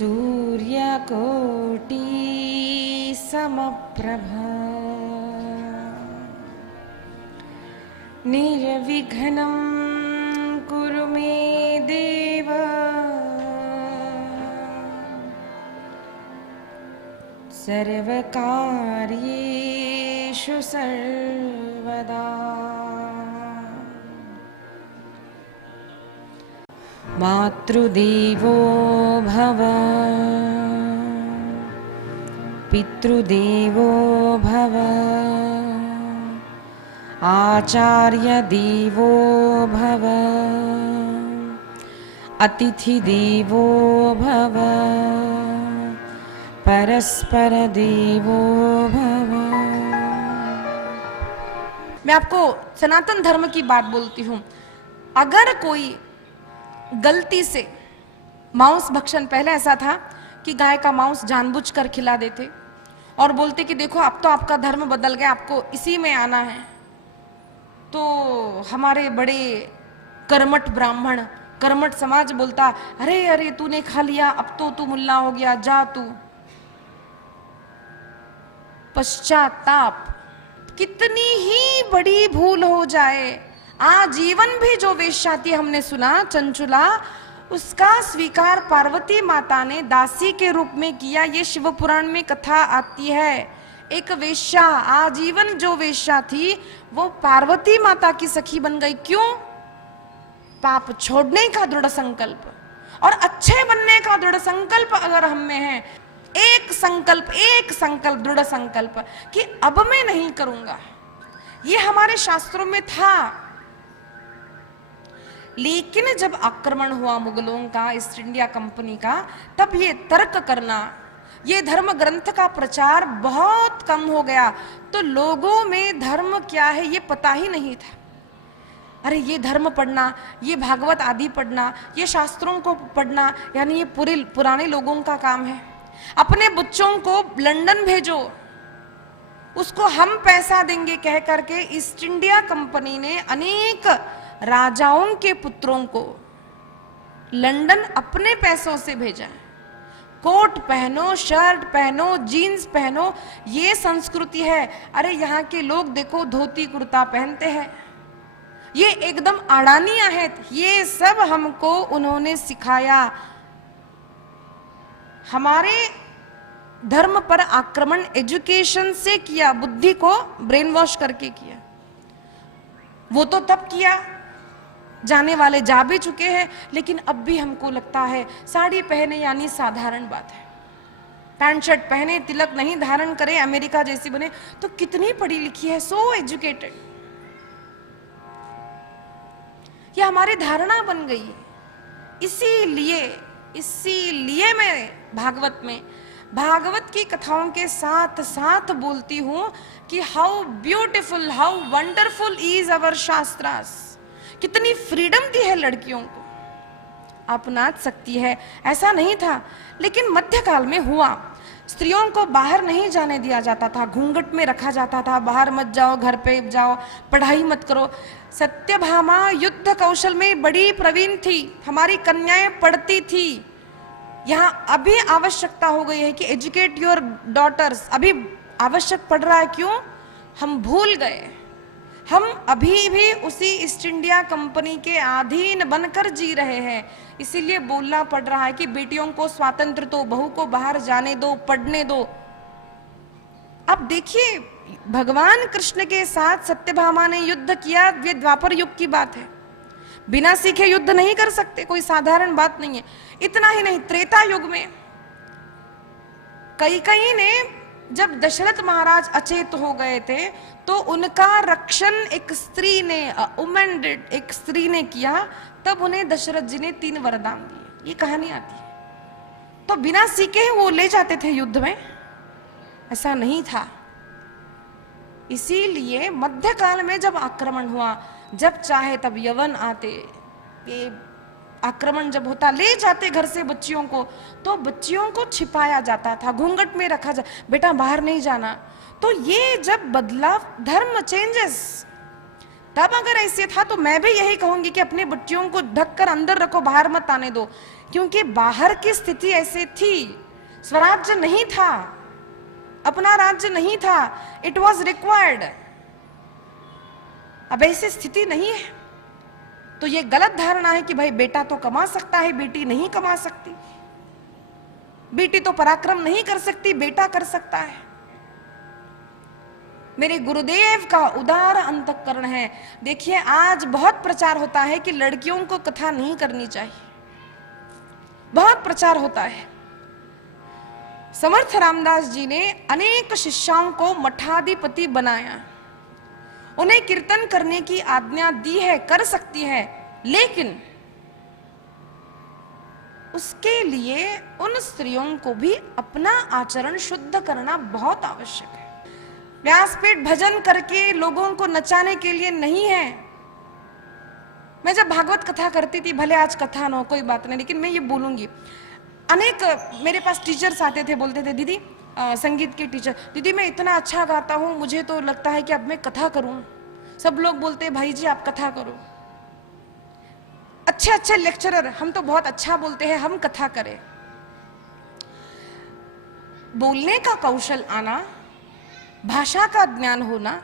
सूर्यकोटि समप्रभा निर्विघ्नं कुरु मे देव सर्वकार्येषु सर्वदा। मातृदेवो भव पितृदेवो भव आचार्यदेवो भव अतिथिदेवो भव परस्पर देवो भव। मैं आपको सनातन धर्म की बात बोलती हूँ। अगर कोई गलती से मांस भक्षण, पहले ऐसा था कि गाय का मांस जानबूझकर खिला देते और बोलते कि देखो अब तो आपका धर्म बदल गया, आपको इसी में आना है। तो हमारे बड़े कर्मठ ब्राह्मण, कर्मठ समाज बोलता, अरे अरे तूने खा लिया, अब तो तू मुल्ला हो गया, जा तू। पश्चाताप, कितनी ही बड़ी भूल हो जाए, आजीवन भी जो वेश्याती हमने सुना चंचुला, उसका स्वीकार पार्वती माता ने दासी के रूप में किया। ये शिव पुराण में कथा आती है। एक वेश्या, आजीवन जो वेश्या थी वो पार्वती माता की सखी बन गई। क्यों? पाप छोड़ने का दृढ़ संकल्प और अच्छे बनने का दृढ़ संकल्प अगर हम में है, एक संकल्प दृढ़ संकल्प कि अब मैं नहीं करूंगा, ये हमारे शास्त्रों में था। लेकिन जब आक्रमण हुआ मुगलों का, ईस्ट इंडिया कंपनी का, तब ये तर्क करना, ये धर्म ग्रंथ का प्रचार बहुत कम हो गया। तो लोगों में धर्म क्या है ये पता ही नहीं था। अरे ये धर्म पढ़ना, ये भागवत आदि पढ़ना, ये शास्त्रों को पढ़ना, यानी ये पुराने लोगों का काम है। अपने बच्चों को लंदन भेजो, उसको हम पैसा देंगे कह करके ईस्ट इंडिया कंपनी ने अनेक राजाओं के पुत्रों को लंदन अपने पैसों से भेजा। कोट पहनो, शर्ट पहनो, जीन्स पहनो, ये संस्कृति है। अरे यहाँ के लोग देखो धोती कुर्ता पहनते हैं, ये एकदम अडानियां हैं। ये सब हमको उन्होंने सिखाया। हमारे धर्म पर आक्रमण एजुकेशन से किया, बुद्धि को ब्रेन वॉश करके किया। वो तो तब किया, जाने वाले जा भी चुके हैं, लेकिन अब भी हमको लगता है साड़ी पहने यानी साधारण बात है, पैंट शर्ट पहने, तिलक नहीं धारण करे, अमेरिका जैसी बने तो कितनी पढ़ी लिखी है, सो एजुकेटेड। ये हमारी धारणा बन गई है। इसीलिए मैं भागवत की कथाओं के साथ साथ बोलती हूं कि how beautiful, how wonderful is our शास्त्रास। कितनी फ्रीडम दी है लड़कियों को, आप नाच सकती है, ऐसा नहीं था। लेकिन मध्यकाल में हुआ, स्त्रियों को बाहर नहीं जाने दिया जाता था, घूंघट में रखा जाता था, बाहर मत जाओ, घर पे जाओ, पढ़ाई मत करो। सत्यभामा युद्ध कौशल में बड़ी प्रवीण थी, हमारी कन्याएं पढ़ती थी। यहाँ अभी आवश्यकता हो गई है कि एजुकेट योर डॉटर्स, अभी आवश्यक पड़ रहा है। क्यों? हम भूल गए, हम अभी भी उसी ईस्ट इंडिया कंपनी के अधीन बनकर जी रहे हैं। इसीलिए बोलना पड़ रहा है कि बेटियों को स्वातंत्र दो, बहू को बाहर जाने दो, पढ़ने दो। अब देखिए, भगवान कृष्ण के साथ सत्यभामा ने युद्ध किया, ये द्वापर युग की बात है। बिना सीखे युद्ध नहीं कर सकते, कोई साधारण बात नहीं है। इतना ही नहीं, त्रेता युग में कैकेयी ने, जब दशरथ महाराज अचेत हो गए थे, तो उनका रक्षण एक स्त्री ने, एक स्त्री ने किया। तब उन्हें दशरथ जी ने 3 वरदान दिए। ये कहानी आती है। तो बिना सीखे ही वो ले जाते थे युद्ध में, ऐसा नहीं था। इसीलिए मध्यकाल में जब आक्रमण हुआ, जब चाहे तब यवन आते, ये आक्रमण जब होता, ले जाते घर से बच्चियों को, तो बच्चियों को छिपाया जाता था, घूंघट में रखा जा, बेटा बाहर नहीं जाना। तो ये जब बदलाव, धर्म चेंजेस, तब अगर ऐसे था तो मैं भी यही कहूंगी कि अपनी बच्चियों को ढक कर अंदर रखो, बाहर मत आने दो, क्योंकि बाहर की स्थिति ऐसी थी, स्वराज्य नहीं था, अपना राज्य नहीं था, इट वॉज रिक्वायर्ड। अब ऐसी स्थिति नहीं है, तो ये गलत धारणा है कि भाई बेटा तो कमा सकता है, बेटी नहीं कमा सकती, बेटी तो पराक्रम नहीं कर सकती, बेटा कर सकता है। मेरे गुरुदेव का उदार अंतःकरण है। देखिए आज बहुत प्रचार होता है कि लड़कियों को कथा नहीं करनी चाहिए, बहुत प्रचार होता है। समर्थ रामदास जी ने अनेक शिष्यों को मठाधिपति बनाया, उन्हें कीर्तन करने की आज्ञा दी है, कर सकती है, लेकिन उसके लिए उन स्त्रियों को भी अपना आचरण शुद्ध करना बहुत आवश्यक है। व्यासपीठ भजन करके लोगों को नचाने के लिए नहीं है। मैं जब भागवत कथा करती थी, भले आज कथा न हो कोई बात नहीं, लेकिन मैं ये बोलूंगी, अनेक मेरे पास टीचर्स आते थे, बोलते थे दीदी, संगीत के टीचर, दीदी मैं इतना अच्छा गाता हूँ, मुझे तो लगता है कि अब मैं कथा करूं। सब लोग बोलते हैं भाई जी आप कथा करो। अच्छे अच्छे लेक्चरर, हम तो बहुत अच्छा बोलते हैं, हम कथा करें। बोलने का कौशल आना, भाषा का ज्ञान होना,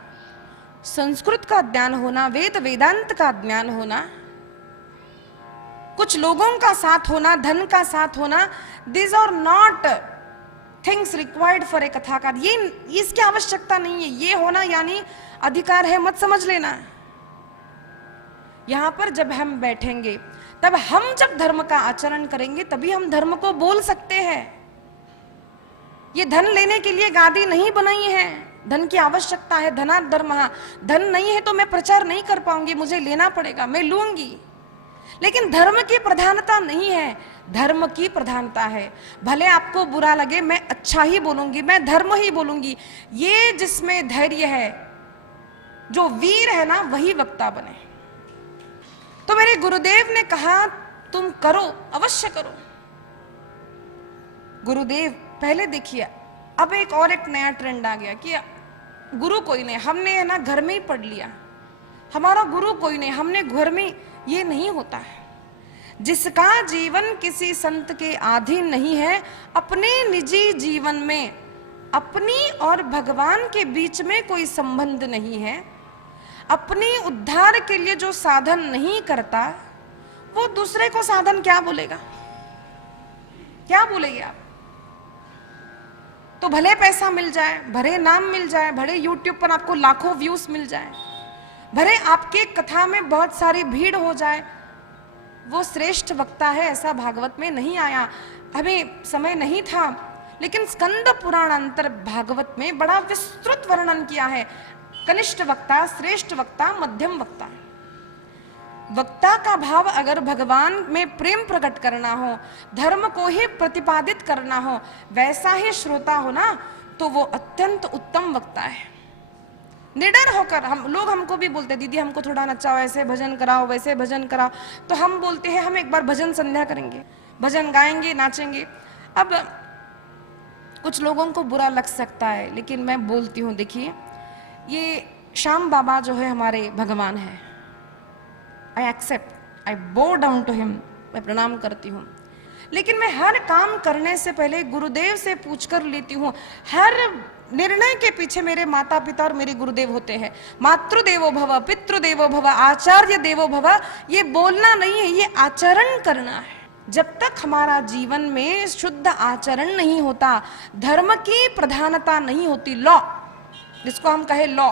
संस्कृत का ज्ञान होना, वेद वेदांत का ज्ञान होना, कुछ लोगों का साथ होना, धन का साथ होना, this are not things required for a कथाकार। ये इसकी आवश्यकता नहीं है। ये होना यानी अधिकार है, मत समझ लेना। यहां पर जब हम बैठेंगे, तब हम जब धर्म का आचरण करेंगे तभी हम धर्म को बोल सकते हैं। ये धन लेने के लिए गादी नहीं बनाई है, धन की आवश्यकता है, धनात् धर्मः। धन नहीं है तो मैं प्रचार नहीं कर पाऊंगी, मुझे लेना पड़ेगा, मैं लूंगी, लेकिन धर्म की प्रधानता नहीं है, धर्म की प्रधानता है। भले आपको बुरा लगे, मैं अच्छा ही बोलूंगी, मैं धर्म ही बोलूंगी। ये जिसमें धैर्य है, जो वीर है ना, वही वक्ता बने। तो मेरे गुरुदेव ने कहा तुम करो, अवश्य करो। गुरुदेव पहले देखिए, अब एक नया ट्रेंड आ गया कि गुरु कोई नहीं, हमने है ना घर में ही पढ़ लिया, हमारा गुरु कोई नहीं, हमने घर में। ये नहीं होता है। जिसका जीवन किसी संत के अधीन नहीं है, अपने निजी जीवन में अपनी और भगवान के बीच में कोई संबंध नहीं है, अपनी उद्धार के लिए जो साधन नहीं करता, वो दूसरे को साधन क्या बोलेगा, क्या बोलेंगे आप? तो भले पैसा मिल जाए, भले नाम मिल जाए, भले यूट्यूब पर आपको लाखों व्यूज मिल जाए, भले आपके कथा में बहुत सारी भीड़ हो जाए, वो श्रेष्ठ वक्ता है ऐसा भागवत में नहीं आया। हमें समय नहीं था, लेकिन स्कंद पुराण अंतर भागवत में बड़ा विस्तृत वर्णन किया है। कनिष्ठ वक्ता, श्रेष्ठ वक्ता, मध्यम वक्ता। वक्ता का भाव अगर भगवान में प्रेम प्रकट करना हो, धर्म को ही प्रतिपादित करना हो, वैसा ही श्रोता हो ना, तो वो अत्यंत उत्तम वक्ता है। निडर होकर हम लोग, हमको भी बोलते दीदी हमको थोड़ा नचाओ, ऐसे भजन कराओ, वैसे भजन कराओ, तो हम बोलते हैं हम एक बार भजन संध्या करेंगे, भजन गाएंगे, नाचेंगे। अब कुछ लोगों को बुरा लग सकता है, लेकिन मैं बोलती हूँ, देखिए ये श्याम बाबा जो है हमारे भगवान है, आई एक्सेप्ट, आई बो डाउन टू हिम, मैं प्रणाम करती हूँ, लेकिन मैं हर काम करने से पहले गुरुदेव से पूछकर लेती हूँ। हर निर्णय के पीछे मेरे माता पिता और मेरे गुरुदेव होते हैं। मातृदेवो भव, पितृदेवो भव, आचार्य देवो भव, ये बोलना नहीं है, ये आचरण करना है। जब तक हमारा जीवन में शुद्ध आचरण नहीं होता, धर्म की प्रधानता नहीं होती, लॉ जिसको हम कहे लॉ,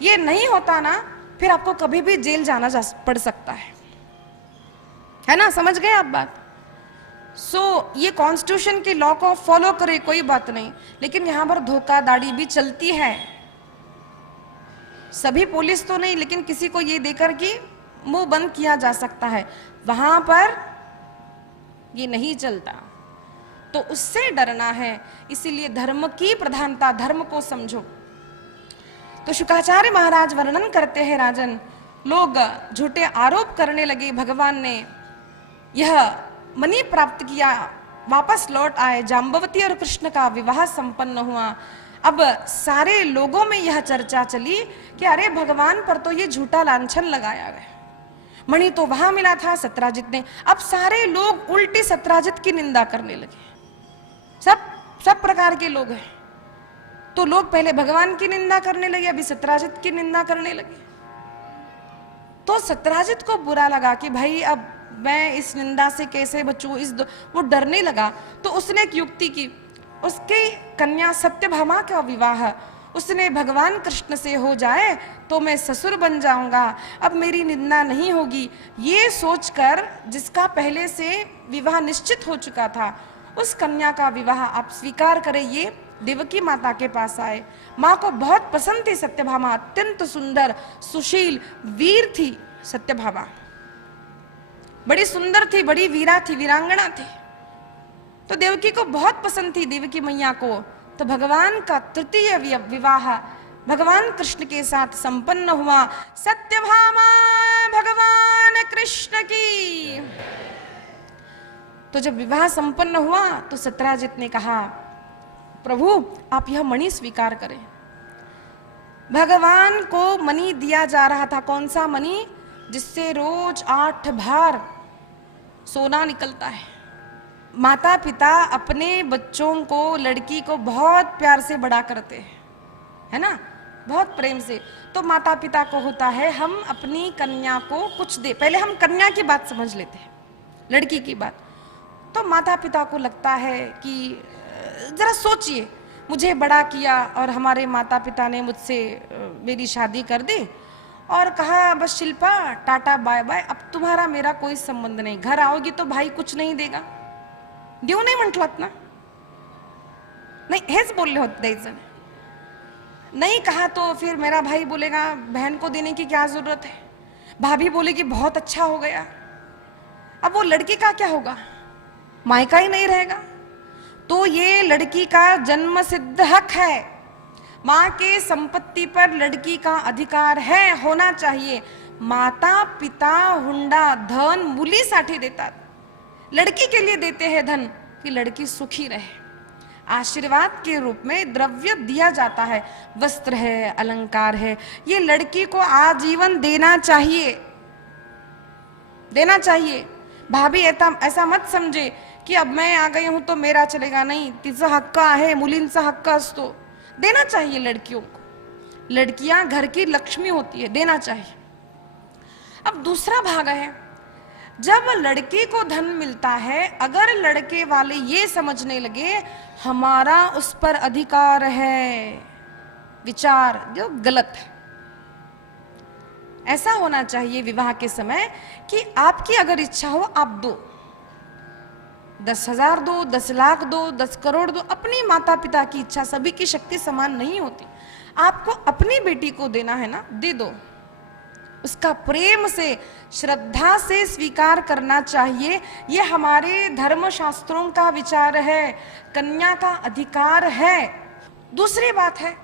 ये नहीं होता ना, फिर आपको कभी भी जेल जाना पड़ सकता है ना? समझ गए आप बात? ये कॉन्स्टिट्यूशन की लॉ को फॉलो करे, कोई बात नहीं, लेकिन यहां पर धोखाधड़ी भी चलती है। सभी पुलिस तो नहीं, लेकिन किसी को ये देकर कि मुंह बंद किया जा सकता है, वहां पर ये नहीं चलता, तो उससे डरना है। इसीलिए धर्म की प्रधानता, धर्म को समझो। तो शुक्राचार्य महाराज वर्णन करते हैं, राजन, लोग झूठे आरोप करने लगे, भगवान ने यह मणि प्राप्त किया, वापस लौट आए, जाम्बवती और कृष्ण का विवाह संपन्न हुआ। अब सारे लोगों में यह चर्चा चली कि अरे भगवान पर तो ये झूठा लांछन लगाया गया, मणि तो वहां मिला था सत्राजित ने। अब सारे लोग उल्टी सत्राजित की निंदा करने लगे, सब प्रकार के लोग हैं। तो लोग पहले भगवान की निंदा करने लगे, अभी सत्राजित की निंदा करने लगे। तो सत्राजित को बुरा लगा कि भाई अब मैं इस निंदा से कैसे बचूं, वो डरने लगा। तो उसने एक युक्ति की, उसकी कन्या सत्यभामा का विवाह उसने भगवान कृष्ण से हो जाए तो मैं ससुर बन जाऊंगा, अब मेरी निंदा नहीं होगी। ये सोचकर जिसका पहले से विवाह निश्चित हो चुका था, उस कन्या का विवाह आप स्वीकार करें। ये देवकी माता के पास आए। माँ को बहुत पसंद थी सत्यभामा, अत्यंत सुंदर सुशील वीर थी सत्यभामा, बड़ी सुंदर थी, बड़ी वीरा थी, वीरांगना थी। तो देवकी को बहुत पसंद थी देवकी मैया को। तो भगवान का तृतीय विवाह भगवान कृष्ण के साथ संपन्न हुआ। सत्यभामा भगवान कृष्ण की। तो जब विवाह संपन्न हुआ तो सत्राजित ने कहा, प्रभु आप यह मणि स्वीकार करें। भगवान को मणि दिया जा रहा था, कौन सा मणि? जिससे रोज 8 भार सोना निकलता है। माता पिता अपने बच्चों को, लड़की को बहुत प्यार से बड़ा करते हैं, है ना, बहुत प्रेम से। तो माता पिता को होता है हम अपनी कन्या को कुछ दे। पहले हम कन्या की बात समझ लेते हैं, लड़की की बात। तो माता पिता को लगता है कि जरा सोचिए, मुझे बड़ा किया और हमारे माता पिता ने मुझसे मेरी शादी कर दी और कहा बस शिल्पा टाटा बाय बाय, अब तुम्हारा मेरा कोई संबंध नहीं, घर आओगी तो भाई कुछ नहीं देगा, देऊ नाही म्हटलात ना, नहीं हेच बोलले होते द्यायचं नहीं कहा तो फिर मेरा भाई बोलेगा बहन को देने की क्या जरूरत है, भाभी बोलेगी बहुत अच्छा हो गया। अब वो लड़की का क्या होगा, मायका ही नहीं रहेगा। तो ये लड़की का जन्म सिद्ध हक है, माँ के संपत्ति पर लड़की का अधिकार है, होना चाहिए। माता पिता हुंडा धन मुलीसाठी देतात, लड़की के लिए देते हैं धन कि लड़की सुखी रहे। आशीर्वाद के रूप में द्रव्य दिया जाता है, वस्त्र है, अलंकार है, ये लड़की को आजीवन देना चाहिए, देना चाहिए। भाभी ऐसा मत समझे कि अब मैं आ गई हूं तो मेरा चलेगा, नहीं, तिचा हक्क आहे, मुलींचा हक्क असतो, देना चाहिए लड़कियों को। लड़कियां घर की लक्ष्मी होती है, देना चाहिए। अब दूसरा भाग है, जब लड़के को धन मिलता है, अगर लड़के वाले ये समझने लगे हमारा उस पर अधिकार है, विचार जो गलत है। ऐसा होना चाहिए विवाह के समय कि आपकी अगर इच्छा हो आप दो, 10,000 दो, 10 लाख दो, 10 करोड़ दो, अपनी माता पिता की इच्छा, सभी की शक्ति समान नहीं होती। आपको अपनी बेटी को देना है ना, दे दो, उसका प्रेम से श्रद्धा से स्वीकार करना चाहिए। ये हमारे धर्म शास्त्रों का विचार है, कन्या का अधिकार है। दूसरी बात है,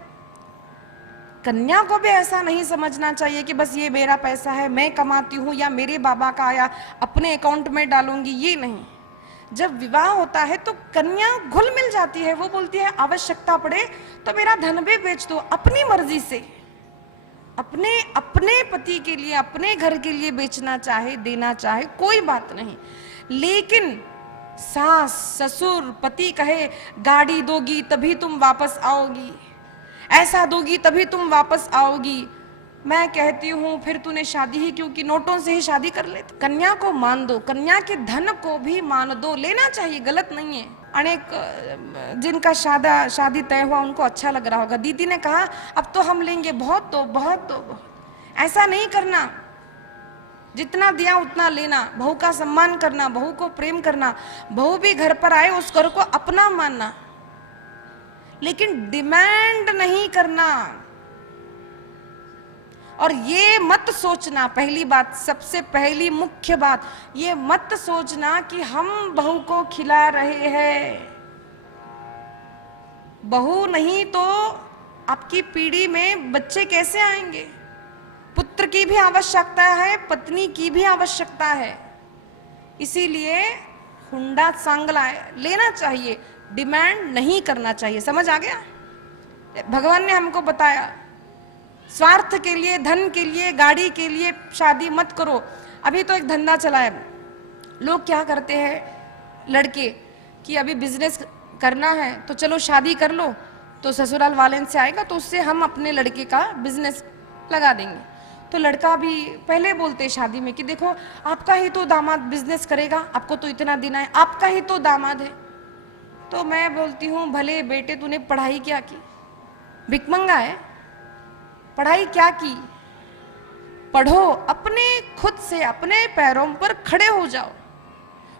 कन्या को भी ऐसा नहीं समझना चाहिए कि बस ये मेरा पैसा है, मैं कमाती हूं या मेरे बाबा का आया अपने अकाउंट में डालूंगी, ये नहीं। जब विवाह होता है तो कन्या घुल मिल जाती है, वो बोलती है आवश्यकता पड़े तो मेरा धन भी बेच दो, अपनी मर्जी से, अपने पति के लिए, अपने घर के लिए बेचना चाहे, देना चाहे, कोई बात नहीं। लेकिन सास ससुर पति कहे गाड़ी दोगी तभी तुम वापस आओगी, ऐसा दोगी तभी तुम वापस आओगी, मैं कहती हूं फिर तूने शादी ही क्यों की, नोटों से ही शादी कर ले। कन्या को मान दो, कन्या के धन को भी मान दो, लेना चाहिए, गलत नहीं है। अनेक जिनका शादी तय हुआ उनको अच्छा लग रहा होगा, दीदी ने कहा अब तो हम लेंगे, बहुत तो बहुत तो बहुत। ऐसा नहीं करना, जितना दिया उतना लेना, बहू का सम्मान करना, बहू को प्रेम करना, बहू भी घर पर आए उस घर को अपना मानना, लेकिन डिमांड नहीं करना। और ये मत सोचना, पहली बात, सबसे पहली मुख्य बात, ये मत सोचना कि हम बहू को खिला रहे हैं। बहू नहीं तो आपकी पीढ़ी में बच्चे कैसे आएंगे? पुत्र की भी आवश्यकता है, पत्नी की भी आवश्यकता है। इसीलिए हुंडा चांगला है, लेना चाहिए, डिमांड नहीं करना चाहिए। समझ आ गया? भगवान ने हमको बताया स्वार्थ के लिए, धन के लिए, गाड़ी के लिए शादी मत करो। अभी तो एक धंधा चला है, लोग क्या करते हैं लड़के कि अभी बिजनेस करना है तो चलो शादी कर लो, तो ससुराल वाले से आएगा तो उससे हम अपने लड़के का बिजनेस लगा देंगे। तो लड़का भी पहले बोलते शादी में कि देखो आपका ही तो दामाद बिजनेस करेगा, आपको तो इतना देना है, आपका ही तो दामाद है। तो मैं बोलती हूँ भले बेटे तूने पढ़ाई क्या की, भिकमंगा है, पढ़ाई क्या की, पढ़ो, अपने खुद से अपने पैरों पर खड़े हो जाओ,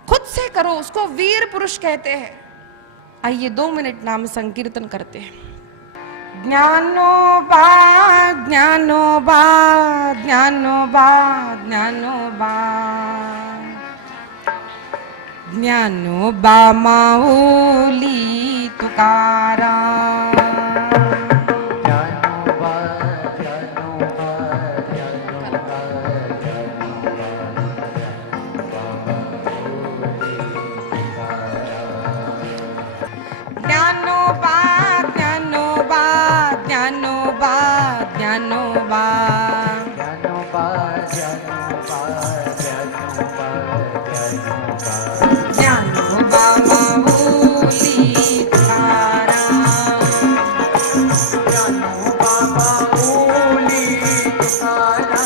खुद से करो, उसको वीर पुरुष कहते हैं। आइए 2 मिनट नाम संकीर्तन करते हैं। ज्ञानोबा ज्ञानोबा ज्ञानोबा ज्ञानोबा ज्ञानोबा माऊली तुकाराम। ज्ञानोबा ज्ञानोबा ज्ञानोबा ज्ञानोबा ज्ञानोबा ज्ञानोबा ज्ञानोबा ज्ञानोबा ज्ञानोबा माऊली तुकाराम। ज्ञानोबा माऊली तुकाराम।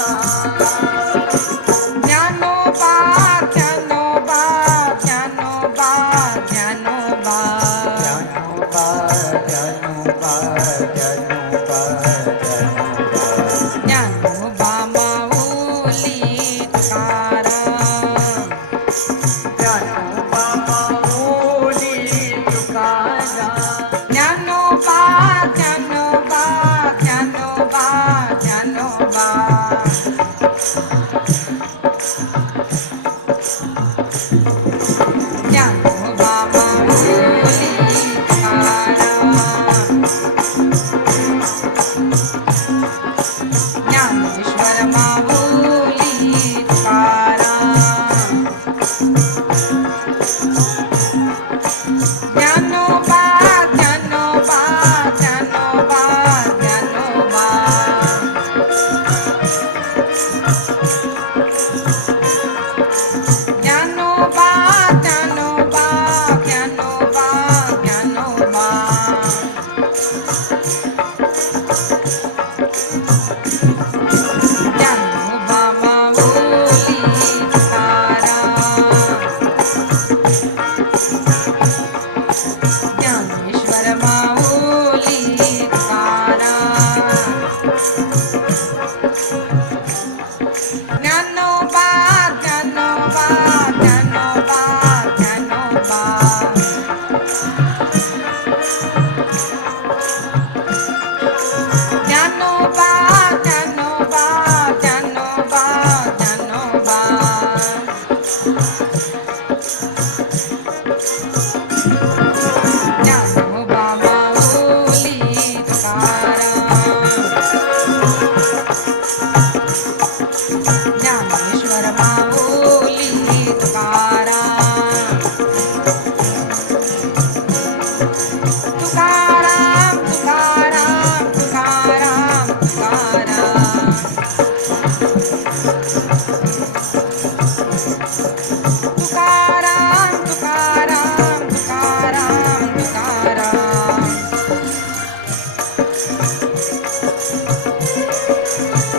ज्ञानोबा ज्ञानोबा ज्ञानोबा ज्ञानोबा ज्ञानोबा ज्ञानोबा ज्ञानोबा ज्ञानोबा माऊली तुकाराम। ज्ञानोबा माऊली तुकाराम। ज्ञानोबा ज्ञानोबा ज्ञानोबा ज्ञानोबा ज्ञानोबा माऊली तुकाराम। ज्ञानेश्वर माऊली तुकाराम। ज्ञानोबा ज्ञानोबा ज्ञानोबा ज्ञानोबा ज्ञानोबा ज्ञानोबा ज्ञानोबा ज्ञानोबा ज्ञानोबा माऊली तुकाराम। ज्ञानेश्वर माऊली तुकाराम। ज्ञानोबा ज्ञानोबा ज्ञानोबा ज्ञानोबा ज्ञानोबा ज्ञानोबा ज्ञानोबा ज्ञानोबा ज्ञानोबा माऊली तुकाराम। ज्ञानेश्वर माऊली तुकाराम। तुकाराम तुकाराम तुकाराम तुकाराम तुकाराम तुकाराम तुकाराम तुकाराम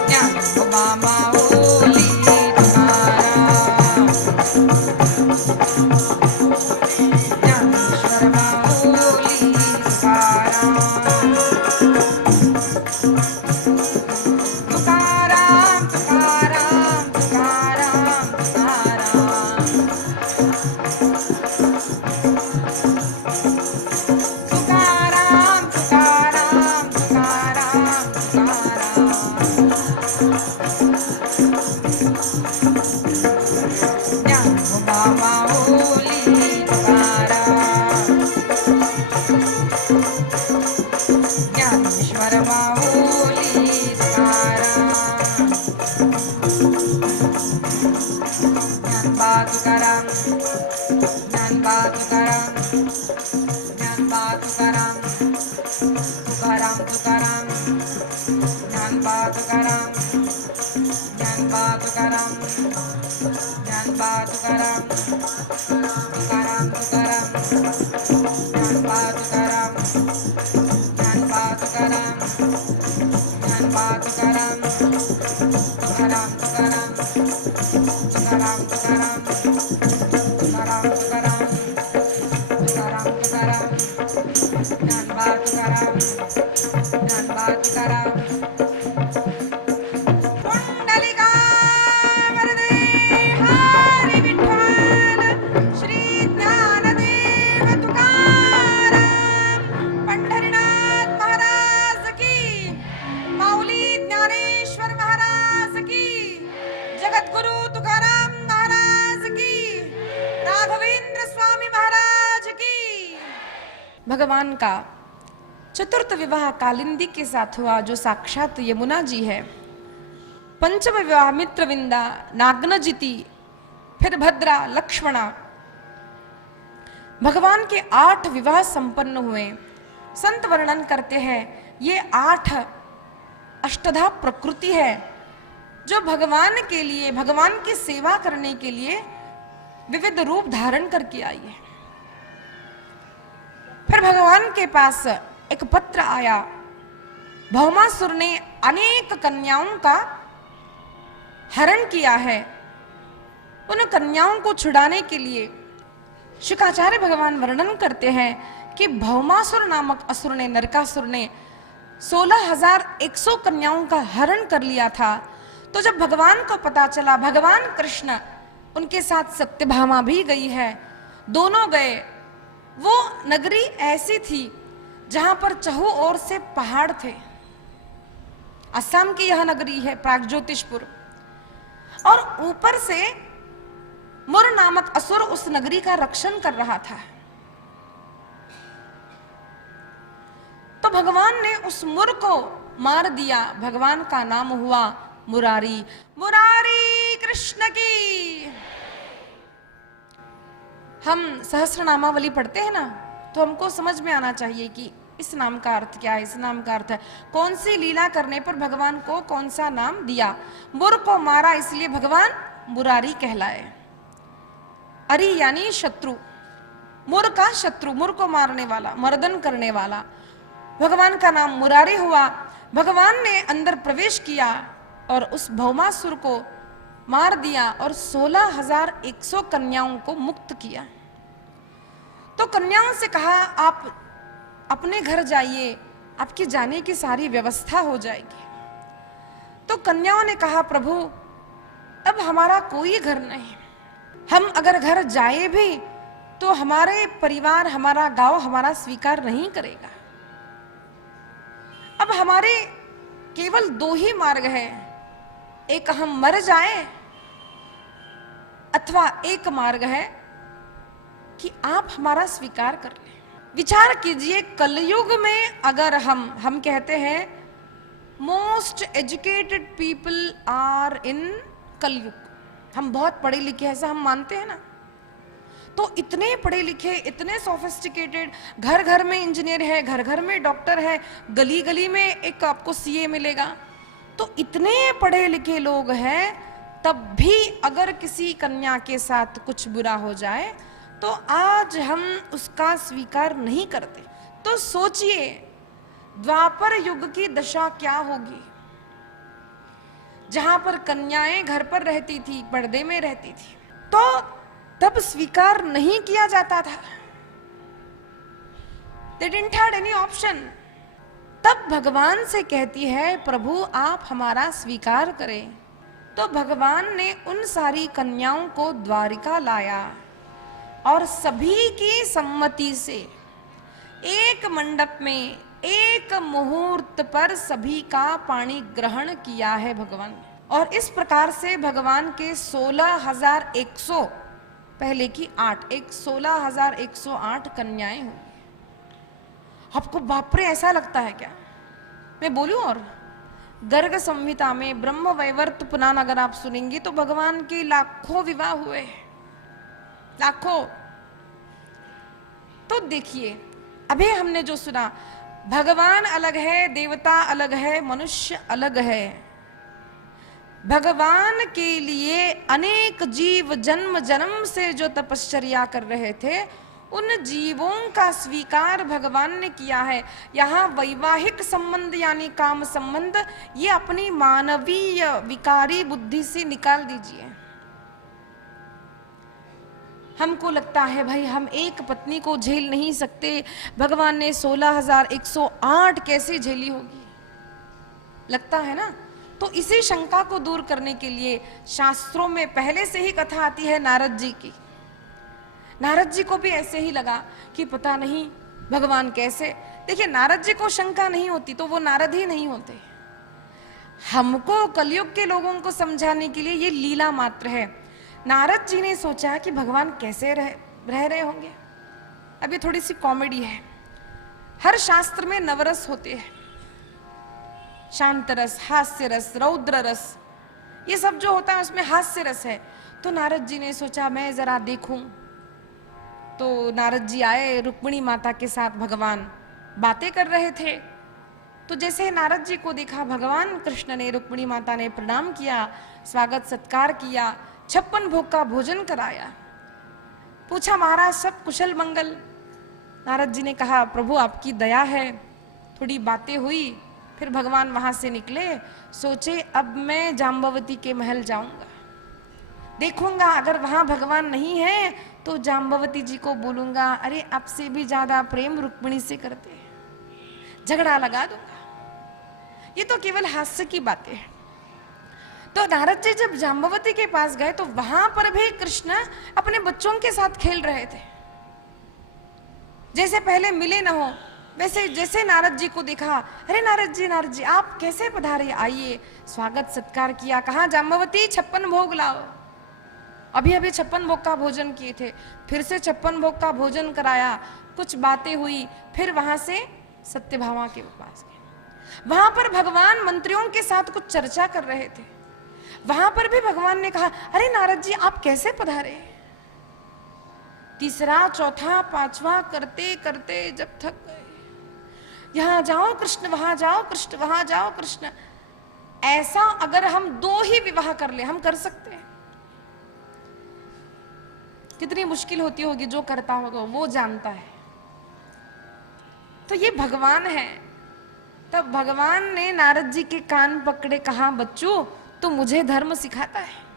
ज्ञानोबा माऊली तुकाराम। ज्ञानेश्वर माऊली तुकाराम। तुकाराम तुकाराम तुकाराम तुकाराम तुकाराम तुकाराम तुकाराम तुकाराम ज्ञानोबा माऊली तुकाराम। ज्ञानेश्वर माऊली तुकाराम। ज्ञानोबा तुकाराम ज्ञानोबा तुकाराम ज्ञानोबा तुकाराम तुकाराम तुकाराम। पुंडलिका वरदे हरी विठ्ठल, श्री ज्ञानदेव तुकाराम, पंढरीनाथ महाराज की, माऊली ज्ञानेश्वर महाराज की, जगद्गुरु तुकाराम महाराज की, राघवेंद्र स्वामी महाराज की। भगवान का चतुर्थ विवाह कालिंदी के साथ हुआ, जो साक्षात यमुना जी है। पंचम विवाह मित्रविंदा, नागनजिति, फिर भद्रा, लक्ष्मणा। भगवान के 8 विवाह संपन्न हुए। संत वर्णन करते हैं ये 8 अष्टधा प्रकृति है, जो भगवान के लिए, भगवान की सेवा करने के लिए विविध रूप धारण करके आई है। फिर भगवान के पास एक पत्र आया। भौमासुर ने अनेक कन्याओं का हरण किया है। उन कन्याओं को छुड़ाने के लिए शुकाचार्य भगवान वर्णन करते हैं कि भौमासुर नामक असुर ने, नरकासुर ने 16,100 कन्याओं का हरण कर लिया था। तो जब भगवान को पता चला, भगवान कृष्ण उनके साथ सत्यभामा भी गई है, दोनों गए। वो नगरी ऐसी थी जहां पर चहु ओर से पहाड़ थे। असम की यह नगरी है प्रागज्योतिषपुर, और ऊपर से मुर नामक असुर उस नगरी का रक्षण कर रहा था। तो भगवान ने उस मुर को मार दिया। भगवान का नाम हुआ मुरारी। मुरारी कृष्ण की। हम सहस्रनामावली पढ़ते हैं ना, तो हमको समझ में आना चाहिए कि इस नाम का अर्थ क्या है, इस नाम का अर्थ है, कौन सी लीला करने पर भगवान को कौन सा नाम दिया। मुर को मारा इसलिए भगवान मुरारी कहलाए। अरि यानी शत्रु, मुर का शत्रु, मुर को मारने वाला, मर्दन करने वाला। भगवान का नाम मुरारी हुआ। भगवान ने अंदर प्रवेश किया और उस भौमासुर को मार दिया और 16,100 कन्याओं को मुक्त किया। तो कन्याओं से कहा, आप अपने घर जाइए, आपकी जाने की सारी व्यवस्था हो जाएगी। तो कन्याओं ने कहा, प्रभु अब हमारा कोई घर नहीं, हम अगर घर जाए भी तो हमारे परिवार, हमारा गांव हमारा स्वीकार नहीं करेगा। अब हमारे केवल 2 ही मार्ग है, एक हम मर जाए अथवा एक मार्ग है कि आप हमारा स्वीकार कर लें। विचार कीजिए, कलयुग में अगर हम कहते हैं most educated people are in Kalyug, हम बहुत पढ़े लिखे हैं, ऐसा हम मानते हैं ना। तो इतने पढ़े लिखे, इतने सोफिस्टिकेटेड, घर घर में इंजीनियर है, घर घर में डॉक्टर है, गली गली में एक आपको सीए मिलेगा। तो इतने पढ़े लिखे लोग हैं, तब भी अगर किसी कन्या के साथ कुछ बुरा हो जाए तो आज हम उसका स्वीकार नहीं करते। तो सोचिए द्वापर युग की दशा क्या होगी, जहां पर कन्याएं घर पर रहती थी, पर्दे में रहती थी, तो तब स्वीकार नहीं किया जाता था। They didn't had any option। तब भगवान से कहती है, प्रभु आप हमारा स्वीकार करें। तो भगवान ने उन सारी कन्याओं को द्वारिका लाया और सभी की सम्मति से एक मंडप में एक मुहूर्त पर सभी का पाणी ग्रहण किया है भगवान ने। और इस प्रकार से भगवान के 16,100, पहले की 8, एक 16,108 कन्याएं हुई। आपको बापरे ऐसा लगता है क्या? मैं बोलूं, और गर्ग संहिता में ब्रह्म वैवर्त पुराण अगर आप सुनेंगे तो भगवान के लाखों विवाह हुए, लाखों। तो देखिए, अभी हमने जो सुना, भगवान अलग है, देवता अलग है, मनुष्य अलग है। भगवान के लिए अनेक जीव जन्म जन्म से जो तपश्चर्या कर रहे थे, उन जीवों का स्वीकार भगवान ने किया है। यहाँ वैवाहिक संबंध यानी काम संबंध, ये अपनी मानवीय विकारी बुद्धि से निकाल दीजिए। हमको लगता है भाई हम एक पत्नी को झेल नहीं सकते, भगवान ने 16,108 कैसे झेली होगी? लगता है ना। तो इसी शंका को दूर करने के लिए शास्त्रों में पहले से ही कथा आती है नारद जी की। नारद जी को भी ऐसे ही लगा कि पता नहीं भगवान कैसे। देखिए, नारद जी को शंका नहीं होती तो वो नारद ही नहीं होते। हमको कलयुग के लोगों को समझाने के लिए ये लीला मात्र है। नारद जी ने सोचा कि भगवान कैसे रह रहे होंगे। अब ये थोड़ी सी कॉमेडी है। हर शास्त्र में नवरस होते हैं, शांत रस, हास्य रस, रौद्र रस, ये सब जो होता है उसमें हास्य रस है। तो नारद जी ने सोचा मैं जरा देखूं। तो नारद जी आए, रुक्मिणी माता के साथ भगवान बातें कर रहे थे। तो जैसे नारद जी को देखा भगवान कृष्ण ने, रुक्मिणी माता ने प्रणाम किया, स्वागत सत्कार किया, 56 भोग का भोजन कराया। पूछा महाराज सब कुशल मंगल। नारद जी ने कहा प्रभु आपकी दया है। थोड़ी बातें हुई, फिर भगवान वहां से निकले। सोचे अब मैं जाम्बवती के महल जाऊंगा, देखूंगा अगर वहां भगवान नहीं है तो जाम्बवती जी को बोलूंगा अरे आपसे भी ज्यादा प्रेम रुक्मिणी से करते हैं, झगड़ा लगा दूंगा। ये तो केवल हास्य की बातें हैं। तो नारद जी जब जाम्बवती के पास गए तो वहां पर भी कृष्ण अपने बच्चों के साथ खेल रहे थे। जैसे पहले मिले न हो वैसे जैसे नारद जी को देखा, अरे नारद जी आप कैसे पधारे, आइए, स्वागत सत्कार किया। कहा जाम्बवती 56 भोग लाओ। अभी अभी 56 भोग का भोजन किए थे, फिर से 56 भोग का भोजन कराया। कुछ बातें हुई, फिर वहां से सत्यभामा के पास गए। वहां पर भगवान मंत्रियों के साथ कुछ चर्चा कर रहे थे। वहां पर भी भगवान ने कहा अरे नारद जी आप कैसे पधारे। तीसरा चौथा पांचवा करते करते जब थक गए, यहां जाओ कृष्ण, वहां जाओ कृष्ण, वहां जाओ कृष्ण। ऐसा अगर हम 2 ही विवाह कर ले, हम कर सकते हैं। कितनी मुश्किल होती होगी, जो करता होगा वो जानता है। तो ये भगवान है। तब भगवान ने नारद जी के कान पकड़े, कहा बच्चों तो मुझे धर्म सिखाता है।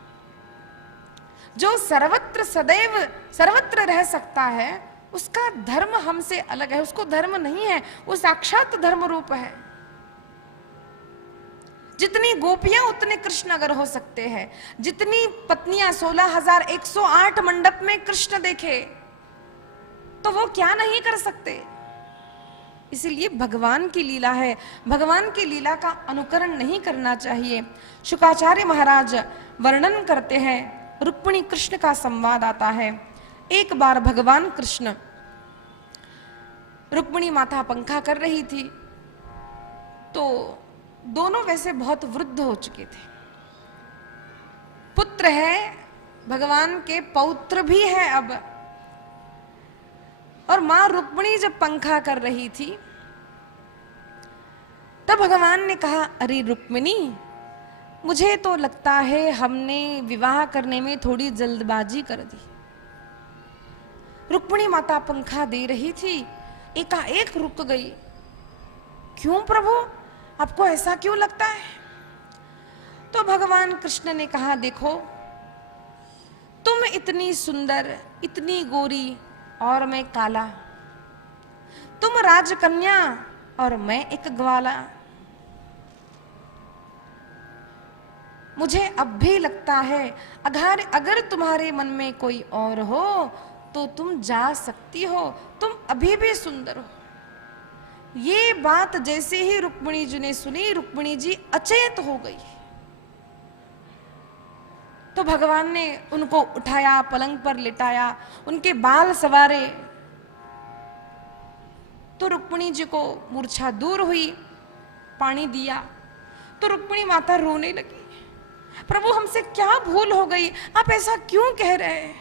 जो सर्वत्र सदैव सर्वत्र रह सकता है उसका धर्म हमसे अलग है। उसको धर्म नहीं है, वो साक्षात धर्म रूप है। जितनी गोपियां उतने कृष्ण अगर हो सकते हैं, जितनी पत्नियां 16,108 मंडप में कृष्ण देखे तो वो क्या नहीं कर सकते। इसीलिए भगवान की लीला है, भगवान की लीला का अनुकरण नहीं करना चाहिए। शुकाचार्य महाराज वर्णन करते हैं, रुक्मिणी कृष्ण का संवाद आता है। एक बार भगवान कृष्ण, रुक्मिणी माता पंखा कर रही थी, तो दोनों वैसे बहुत वृद्ध हो चुके थे। पुत्र है, भगवान के पौत्र भी है अब। और मां रुक्मिणी जब पंखा कर रही थी तब भगवान ने कहा अरे रुक्मिणी, मुझे तो लगता है हमने विवाह करने में थोड़ी जल्दबाजी कर दी। रुक्मिणी माता पंखा दे रही थी, एकाएक रुक गई। क्यों प्रभु, आपको ऐसा क्यों लगता है? तो भगवान कृष्ण ने कहा देखो, तुम इतनी सुंदर, इतनी गोरी और मैं काला, तुम राजकन्या और मैं एक ग्वाला। मुझे अब भी लगता है अगर तुम्हारे मन में कोई और हो तो तुम जा सकती हो, तुम अभी भी सुंदर हो। ये बात जैसे ही रुक्मिणी जी ने सुनी, रुक्मिणी जी अचेत हो गई। तो भगवान ने उनको उठाया, पलंग पर लिटाया, उनके बाल सवारे। तो रुक्मिणी जी को मूर्छा दूर हुई, पानी दिया। तो रुक्मिणी माता रोने लगी, प्रभु हमसे क्या भूल हो गई, आप ऐसा क्यों कह रहे हैं?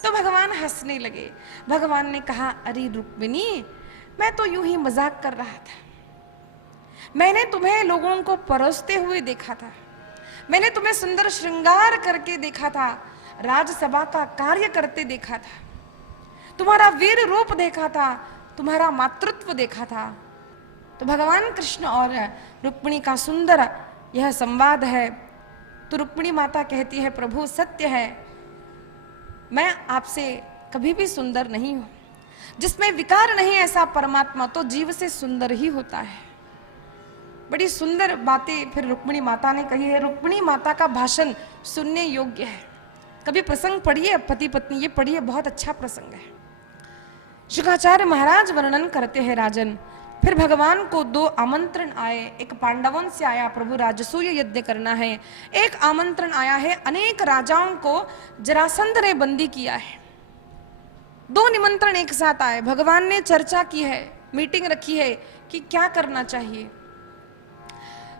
तो भगवान हंसने लगे। भगवान ने कहा अरे रुक्मिणी, मैं तो यूं ही मजाक कर रहा था। मैंने तुम्हें लोगों को परोसते हुए देखा था, मैंने तुम्हें सुंदर श्रृंगार करके देखा था, राजसभा का कार्य करते देखा था, तुम्हारा वीर रूप देखा था, तुम्हारा मातृत्व देखा था। तो भगवान कृष्ण और रुक्मिणी का सुंदर यह संवाद है। तो रुक्मिणी माता कहती है प्रभु सत्य है, मैं आपसे कभी भी सुंदर नहीं हूं। जिसमें विकार नहीं ऐसा परमात्मा तो जीव से सुंदर ही होता है। बड़ी सुंदर बातें फिर रुक्मिणी माता ने कही है। रुक्मिणी माता का भाषण सुनने योग्य है। कभी प्रसंग पढ़िए पति पत्नी, ये पढ़िए, बहुत अच्छा प्रसंग है। शुकाचार्य महाराज वर्णन करते हैं राजन, फिर भगवान को 2 आमंत्रण आए। एक पांडवों से आया, प्रभु राजसूय यज्ञ करना है। एक आमंत्रण आया है, अनेक राजाओं को जरासंध ने बंदी किया है। 2 निमंत्रण एक साथ आए। भगवान ने चर्चा की है, मीटिंग रखी है कि क्या करना चाहिए।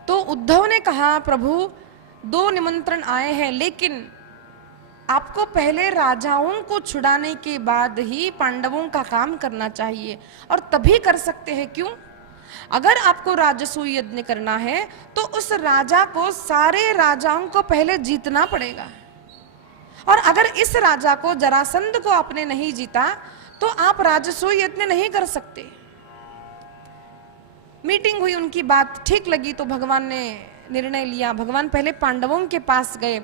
तो उद्धव ने कहा, प्रभु 2 निमंत्रण आए हैं, लेकिन आपको पहले राजाओं को छुड़ाने के बाद ही पांडवों का काम करना चाहिए, और तभी कर सकते हैं। क्यों? अगर आपको राजसूय यज्ञ करना है तो उस राजा को सारे राजाओं को पहले जीतना पड़ेगा, और अगर इस राजा को, जरासंध को आपने नहीं जीता तो आप राजसूय यज्ञ नहीं कर सकते। मीटिंग हुई, उनकी बात ठीक लगी तो भगवान ने निर्णय लिया। भगवान पहले पांडवों के पास गए,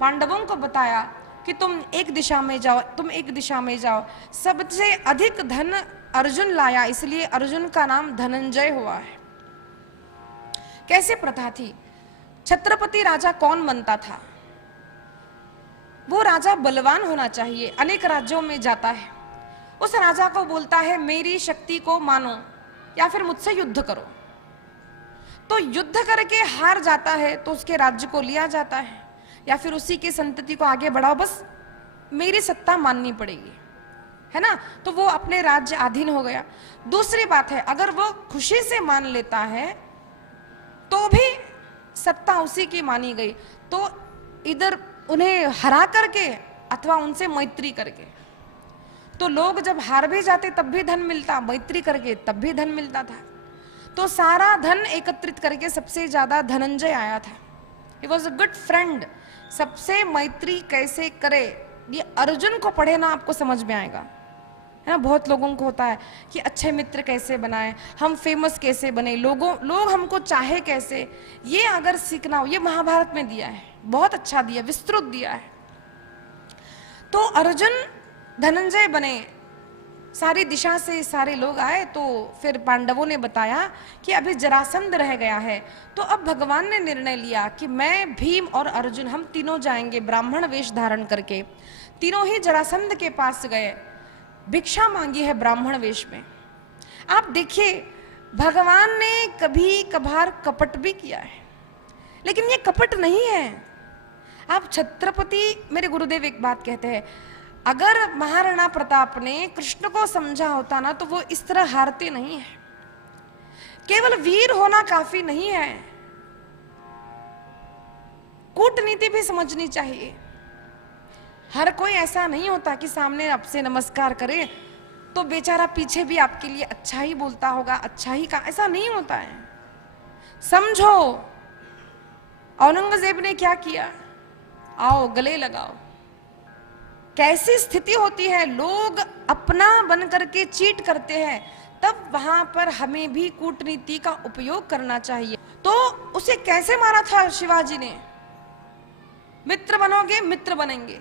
पांडवों को बताया कि तुम एक दिशा में जाओ, तुम एक दिशा में जाओ। सबसे अधिक धन अर्जुन लाया, इसलिए अर्जुन का नाम धनंजय हुआ है। कैसे प्रथा थी? छत्रपति राजा कौन बनता था? वो राजा बलवान होना चाहिए। अनेक राज्यों में जाता है, उस राजा को बोलता है मेरी शक्ति को मानो या फिर मुझसे युद्ध करो। तो युद्ध करके हार जाता है तो उसके राज्य को लिया जाता है, या फिर उसी की संतति को आगे बढ़ाओ, बस मेरी सत्ता माननी पड़ेगी, है ना। तो वो अपने राज्य अधीन हो गया। दूसरी बात है, अगर वो खुशी से मान लेता है तो भी सत्ता उसी की मानी गई। तो इधर उन्हें हरा करके अथवा उनसे मैत्री करके, तो लोग जब हार भी जाते तब भी धन मिलता, मैत्री करके तब भी धन मिलता था। तो सारा धन एकत्रित करके सबसे ज्यादा धनंजय आया था। He was a good friend। सबसे मैत्री कैसे करे, ये अर्जुन को पढ़े ना, आपको समझ में आएगा, है ना। बहुत लोगों को होता है कि अच्छे मित्र कैसे बनाए, हम फेमस कैसे बने, लोग हमको चाहे कैसे। ये अगर सीखना हो, ये महाभारत में दिया है, बहुत अच्छा दिया, विस्तृत दिया है। तो अर्जुन धनंजय बने, सारी दिशा से सारे लोग आए। तो फिर पांडवों ने बताया कि अभी जरासंध रह गया है। तो अब भगवान ने निर्णय लिया कि मैं, भीम और अर्जुन, हम तीनों जाएंगे ब्राह्मण वेश धारण करके। तीनों ही जरासंध के पास गए, भिक्षा मांगी है ब्राह्मण वेश में। आप देखिए, भगवान ने कभी कभार कपट भी किया है, लेकिन ये कपट नहीं है। आप छत्रपति, मेरे गुरुदेव एक बात कहते हैं, अगर महाराणा प्रताप ने कृष्ण को समझा होता ना तो वो इस तरह हारते नहीं है। केवल वीर होना काफी नहीं है, कूटनीति भी समझनी चाहिए। हर कोई ऐसा नहीं होता कि सामने आपसे नमस्कार करे तो बेचारा पीछे भी आपके लिए अच्छा ही बोलता होगा, अच्छा ही का, ऐसा नहीं होता है। समझो औरंगजेब ने क्या किया, आओ गले लगाओ। कैसी स्थिति होती है, लोग अपना बन करके चीट करते हैं, तब वहां पर हमें भी कूटनीति का उपयोग करना चाहिए। तो उसे कैसे मारा था शिवाजी ने? मित्र बनोगे मित्र बनेंगे,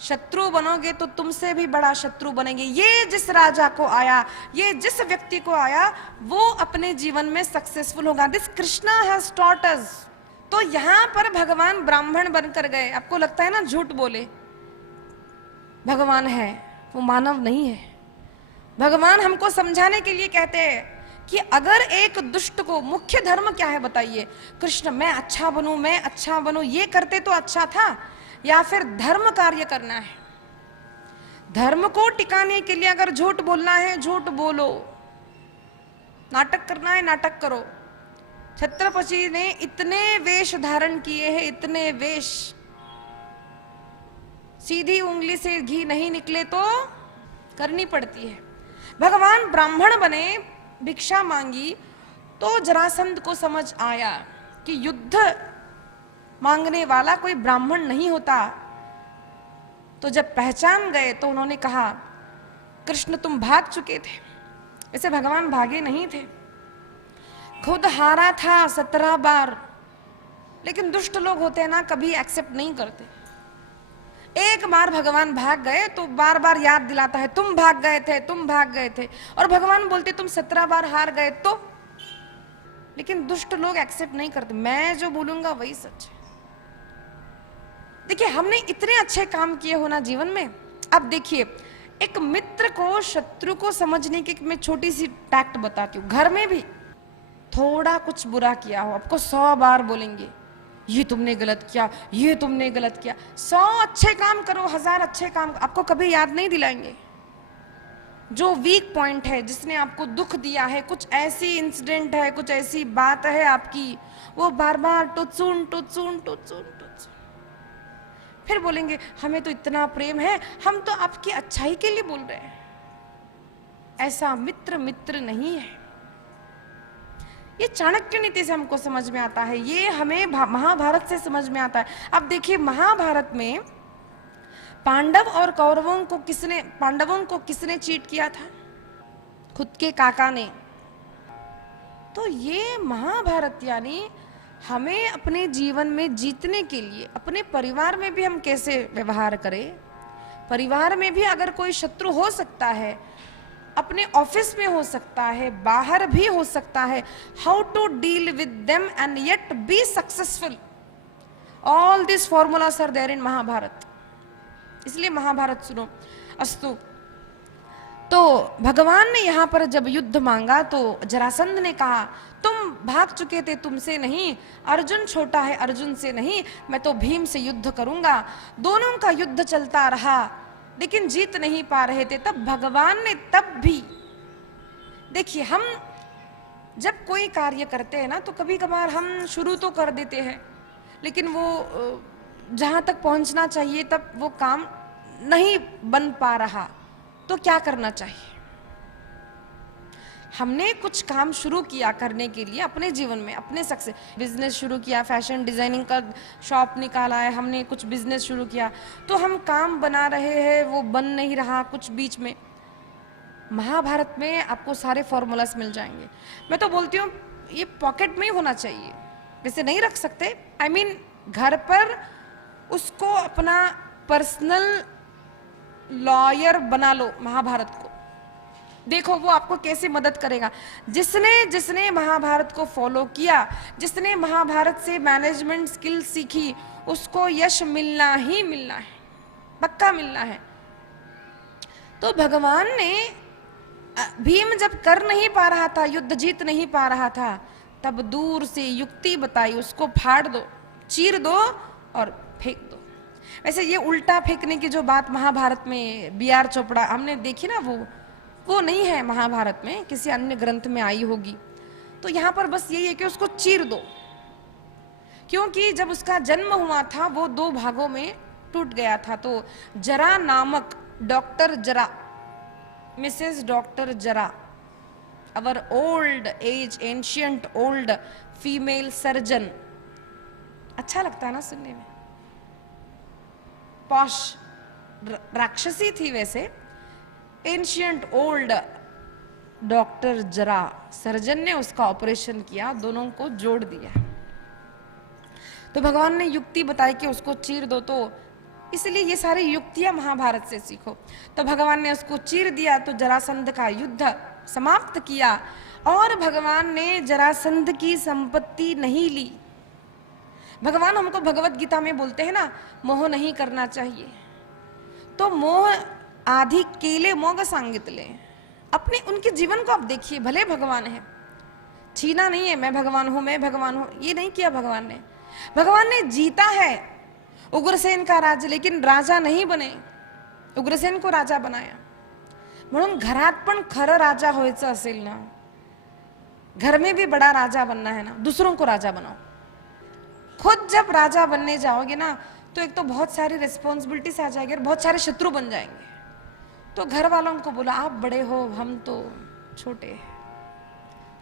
शत्रु बनोगे तो तुमसे भी बड़ा शत्रु बनेंगे। ये जिस राजा को आया, ये जिस व्यक्ति को आया, वो अपने जीवन में सक्सेसफुल होगा। This Krishna has taught us. तो यहां पर भगवान ब्राह्मण बनकर गए। आपको लगता है ना झूठ बोले, भगवान है, वो मानव नहीं है। भगवान हमको समझाने के लिए कहते हैं कि अगर एक दुष्ट को, मुख्य धर्म क्या है बताइए? कृष्ण, मैं अच्छा बनूं, मैं अच्छा बनूं, ये करते तो अच्छा था, या फिर धर्म कार्य करना है। धर्म को टिकाने के लिए अगर झूठ बोलना है, झूठ बोलो, नाटक करना है, नाटक करो। छत्रपति ने इतने वेश धारण किए हैं, इतने वेश, सीधी उंगली से घी नहीं निकले तो करनी पड़ती है। भगवान ब्राह्मण बने, भिक्षा मांगी, तो जरासंध को समझ आया कि युद्ध मांगने वाला कोई ब्राह्मण नहीं होता। तो जब पहचान गए तो उन्होंने कहा, कृष्ण तुम भाग चुके थे। ऐसे भगवान भागे नहीं थे, खुद हारा था 17 बार। लेकिन दुष्ट लोग होते हैं ना, कभी एक्सेप्ट नहीं करते। एक बार भगवान भाग गए तो बार बार याद दिलाता है, तुम भाग गए थे, तुम भाग गए थे। और भगवान बोलते तुम 17 बार हार गए तो। लेकिन दुष्ट लोग एक्सेप्ट नहीं करते। मैं जो बोलूंगा वही सच है। देखिए, हमने इतने अच्छे काम किए हो ना जीवन में। अब देखिए, एक मित्र को शत्रु को समझने की मैं छोटी सी टैक्ट बताती हूँ। घर में भी थोड़ा कुछ बुरा किया हो, आपको 100 बार बोलेंगे ये तुमने गलत किया, ये तुमने गलत किया। 100 अच्छे काम करो, 1000 अच्छे काम, आपको कभी याद नहीं दिलाएंगे। जो वीक पॉइंट है, जिसने आपको दुख दिया है, कुछ ऐसी इंसिडेंट है, कुछ ऐसी बात है आपकी, वो बार बार टुचुन टुचुन टुचुन टुचुन, फिर बोलेंगे हमें तो इतना प्रेम है, हम तो आपकी अच्छाई के लिए बोल रहे हैं। ऐसा मित्र मित्र नहीं है। ये चाणक्य नीति से हमको समझ में आता है, ये हमें महाभारत से समझ में आता है। अब देखिए, महाभारत में पांडव और कौरवों को किसने चीट किया था? खुद के काका ने। तो ये महाभारत यानी हमें अपने जीवन में जीतने के लिए अपने परिवार में भी हम कैसे व्यवहार करें। परिवार में भी अगर कोई शत्रु हो सकता है, अपने ऑफिस में हो सकता है, बाहर भी हो सकता है, how to deal with them and yet be successful. All this formulas are there in Mahabharat. इसलिए महाभारत सुनो। अस्तु, तो भगवान ने यहां पर जब युद्ध मांगा तो जरासंध ने कहा तुम भाग चुके थे, तुमसे नहीं, अर्जुन छोटा है, अर्जुन से नहीं, मैं तो भीम से युद्ध करूंगा। दोनों का युद्ध चलता रहा, लेकिन जीत नहीं पा रहे थे। तब भगवान ने तब भी, देखिए, हम जब कोई कार्य करते हैं ना, तो कभी कभार हम शुरू तो कर देते हैं, लेकिन वो जहां तक पहुंचना चाहिए तब वो काम नहीं बन पा रहा। तो क्या करना चाहिए? हमने कुछ काम शुरू किया करने के लिए अपने जीवन में, अपने सक्सेस, बिजनेस शुरू किया, फैशन डिजाइनिंग का शॉप निकाला है, हमने कुछ बिजनेस शुरू किया, तो हम काम बना रहे हैं, वो बन नहीं रहा कुछ बीच में। महाभारत में आपको सारे फॉर्मूलास मिल जाएंगे। मैं तो बोलती हूँ ये पॉकेट में ही होना चाहिए, वैसे नहीं रख सकते। I mean, घर पर उसको अपना पर्सनल लॉयर बना लो महाभारत को। देखो वो आपको कैसे मदद करेगा। जिसने महाभारत को फॉलो किया, जिसने महाभारत से मैनेजमेंट स्किल सीखी, उसको यश मिलना ही मिलना है, पक्का मिलना है। तो भगवान ने, भीम जब कर नहीं पा रहा था, युद्ध जीत नहीं पा रहा था, तब दूर से युक्ति बताई, उसको फाड़ दो, चीर दो और फेंक दो। वैसे ये उल्टा फेंकने की जो बात महाभारत में B.R. चोपड़ा हमने देखी ना, वो नहीं है महाभारत में, किसी अन्य ग्रंथ में आई होगी। तो यहाँ पर बस यही है कि उसको चीर दो, क्योंकि जब उसका जन्म हुआ था वो 2 भागों में टूट गया था। तो जरा नामक डॉक्टर जरा, मिसेस डॉक्टर जरा, our old age ancient old female surgeon, अच्छा लगता है ना सुनने में, पॉश राक्षसी थी वैसे, एंशियंट ओल्ड डॉक्टर जरा सर्जन ने उसका ऑपरेशन किया, दोनों को जोड़ दिया। तो भगवान ने युक्ति बताई कि उसको चीर दो। तो इसलिए ये सारी युक्तियां महाभारत से सीखो। तो भगवान ने उसको चीर दिया, तो जरासंध का युद्ध समाप्त किया। और भगवान ने जरासंध की संपत्ति नहीं ली। भगवान हमको भगवत गीता में बोलते हैं ना, मोह नहीं करना चाहिए। तो मोह आधी केले मोग सांगितले। अपने उनके जीवन को आप देखिए, भले भगवान है, छीना नहीं है मैं भगवान हूं, मैं भगवान हूं, ये नहीं किया भगवान ने। भगवान ने जीता है उग्रसेन का राज्य, लेकिन राजा नहीं बने, उग्रसेन को राजा बनाया। म्हणून घरात पण खरं राजा व्हायचं असेल ना, घर में भी बड़ा राजा बनना है ना, दूसरों को राजा बनाओ। खुद जब राजा बनने जाओगे ना, तो एक तो बहुत सारी रिस्पॉन्सिबिलिटीज आ जाएगी और बहुत सारे शत्रु बन जाएंगे। तो घर वालों को बोला आप बड़े हो, हम तो छोटे हैं।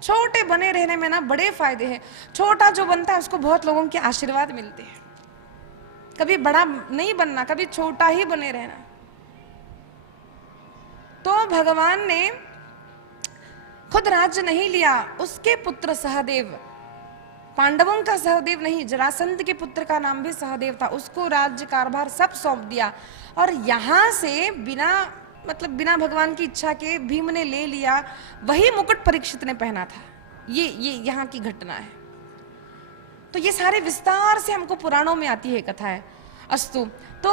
छोटे बने रहने में ना बड़े फायदे हैं। छोटा जो बनता है उसको बहुत लोगों के आशीर्वाद मिलते हैं। कभी बड़ा नहीं बनना, कभी छोटा ही बने रहना। तो भगवान ने खुद राज्य नहीं लिया, उसके पुत्र सहदेव, पांडवों का सहदेव नहीं, जरासंध के पुत्र का नाम भी सहदेव था, उसको राज्य कारभार सब सौंप दिया। और यहां से बिना भगवान की इच्छा के भीम ने ले लिया। वही मुकुट परीक्षित ने पहना था। ये यहाँ की घटना है। तो ये सारे विस्तार से हमको पुराणों में आती है कथा है। अस्तु, तो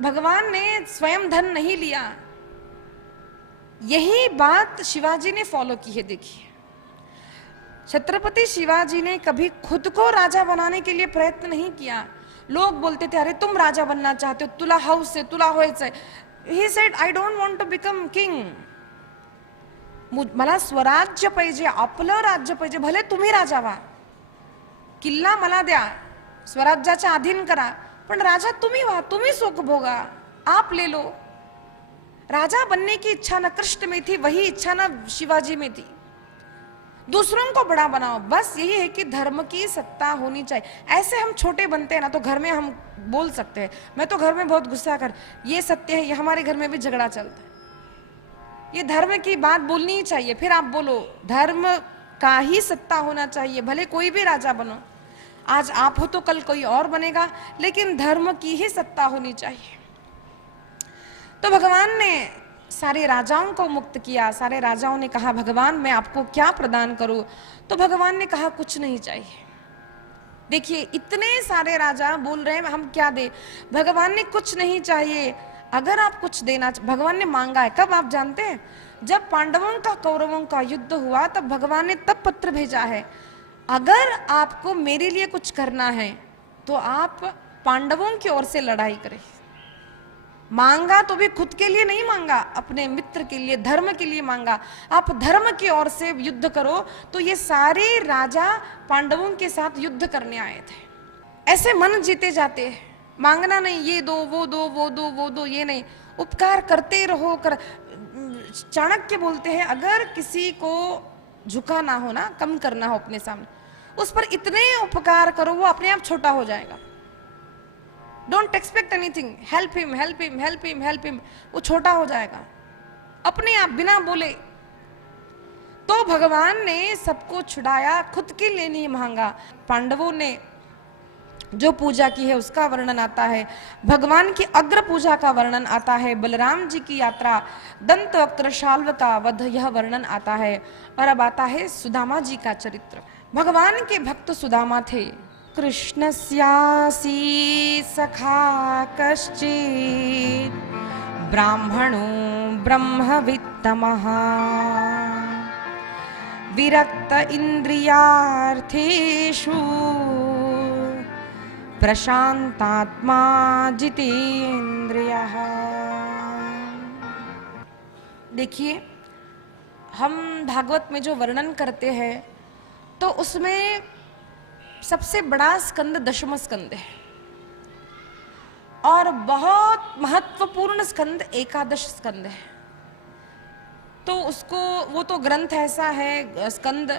भगवान ने स्वयं धन नहीं लिया, यही बात शिवाजी ने फॉलो की है। देखिए, छत्रपति शिवाजी ने कभी खुद को राजा बनाने के लिए प्रयत्न नहीं किया। लोग बोलते थे, अरे तुम राजा बनना चाहते हो, तुला हाऊस आहे, तुला व्हायचंय. He said, I don't want to become king. मला स्वराज्य पाहिजे, आपलं राज्य पाहिजे, भले तुम्ही राजा व्हा, किल्ला मला द्या, स्वराज्याच्या अधीन करा, पण राजा तुम्ही व्हा, तुम्ही सुख भोगा, आप ले लो. राजा बनने की इच्छा न कृष्ण में थी, वही इच्छा न शिवाजी में थी. दूसरों को बड़ा बनाओ, बस यही है कि धर्म की सत्ता होनी चाहिए. ऐसे हम छोटे बनते हैं ना, तो घर में हम बोल सकते हैं, मैं तो घर में बहुत गुस्सा कर, ये सत्य है, ये हमारे घर में भी झगड़ा चलता है, ये धर्म की बात बोलनी ही चाहिए. फिर आप बोलो धर्म का ही सत्ता होना चाहिए, भले कोई भी राजा बनो, आज आप हो तो कल कोई और बनेगा, लेकिन धर्म की ही सत्ता होनी चाहिए. तो भगवान ने सारे राजाओं को मुक्त किया. सारे राजाओं ने कहा, भगवान मैं आपको क्या प्रदान करूं? तो भगवान ने कहा, कुछ नहीं चाहिए. देखिए, इतने सारे राजा बोल रहे हैं हम क्या दे. भगवान ने कुछ नहीं चाहिए. अगर आप कुछ देना, भगवान ने मांगा है कब आप जानते हैं? जब पांडवों का कौरवों का युद्ध हुआ, तब भगवान ने तब पत्र भेजा है, अगर आपको मेरे लिए कुछ करना है तो आप पांडवों की ओर से लड़ाई करें. मांगा तो भी खुद के लिए नहीं मांगा, अपने मित्र के लिए, धर्म के लिए मांगा. आप धर्म की ओर से युद्ध करो. तो ये सारे राजा पांडवों के साथ युद्ध करने आए थे. ऐसे मन जीते जाते हैं, मांगना नहीं, ये दो वो दो वो दो वो दो, ये नहीं, उपकार करते रहो. चाणक्य बोलते हैं, अगर किसी को झुकाना हो ना, कम करना हो अपने सामने, उस पर इतने उपकार करो, वो अपने आप छोटा हो जाएगा. Don't expect anything, help him help him help him help him, वो छोटा हो जाएगा अपने आप बिना बोले. तो भगवान ने सबको छुड़ाया, खुद के लिए नहीं मांगा. पांडवों ने जो पूजा की है उसका वर्णन आता है, भगवान की अग्र पूजा का वर्णन आता है, बलराम जी की यात्रा, दंत वक्त्र शाल्व का वध, यह वर्णन आता है. और अब आता है सुदामा जी का चरित्र. भगवान के भक्त सुदामा थे. कृष्णस्यासी सखा कश्चित् ब्राह्मणो ब्रह्मवित्तमः विरक्त इंद्रियार्थेषु प्रशांतात्मा जितेन्द्रियः. देखिए, हम भागवत में जो वर्णन करते हैं तो उसमें सबसे बड़ा स्कंद दशम स्कंद है, और बहुत महत्वपूर्ण स्कंद एकादश स्कंद है. तो उसको, वो तो ग्रंथ ऐसा है स्कंद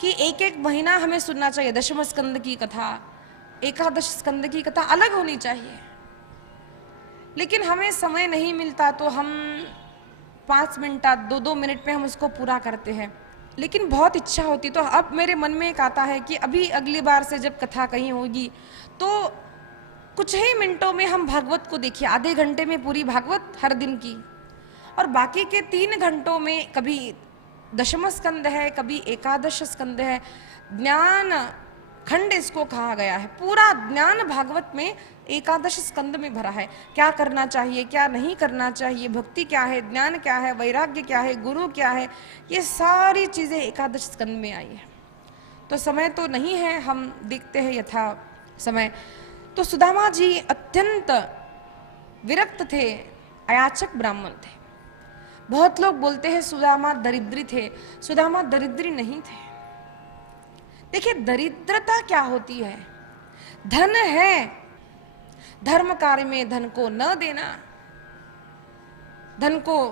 कि एक एक महीना हमें सुनना चाहिए. दशम स्कंद की कथा, एकादश स्कंद की कथा अलग होनी चाहिए, लेकिन हमें समय नहीं मिलता, तो हम 5 मिनट 2-2 मिनट में हम उसको पूरा करते हैं. लेकिन बहुत इच्छा होती, तो अब मेरे मन में एक आता है कि अभी अगली बार से जब कथा कहीं होगी तो कुछ ही मिनटों में हम भागवत को देखिए. आधे घंटे में पूरी भागवत हर दिन की, और बाकी के 3 घंटों में कभी दशम स्कंद है, कभी एकादश स्कंद है. ज्ञान खंड इसको कहा गया है. पूरा ज्ञान भागवत में एकादश स्कंद में भरा है. क्या करना चाहिए, क्या नहीं करना चाहिए, भक्ति क्या है, ज्ञान क्या है, वैराग्य क्या है, गुरु क्या है, ये सारी चीजें एकादश स्कंद में आई है. तो समय तो नहीं है, हम देखते हैं यथा समय. तो सुदामा जी अत्यंत विरक्त थे, अयाचक ब्राह्मण थे. बहुत लोग बोलते हैं सुदामा दरिद्री थे. सुदामा दरिद्री नहीं थे. देखिए, दरिद्रता क्या होती है? धन है, धर्म कार्य में धन को न देना, धन को,